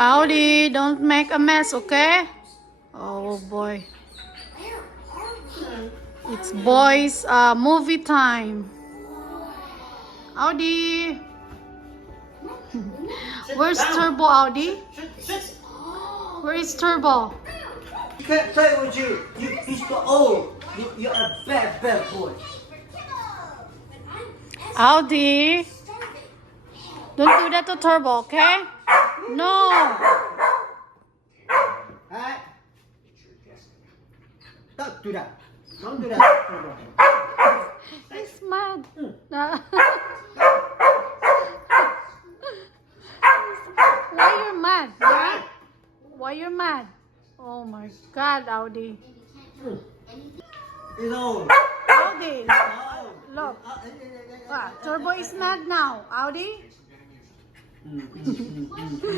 Audi, don't make a mess, okay? Oh boy. It's boys movie time. Audi. Where's Turbo, Audi? Where is Turbo? You can't play with you. He's too old. You're a bad boy. Audi. Don't do that to Turbo, okay? No. Alright? Don't do that. Don't do that. He's mad. Why you're mad? Yeah? Why you're mad? Oh my God, Audi. He's old. Audi, look. Turbo is mad now. Audi.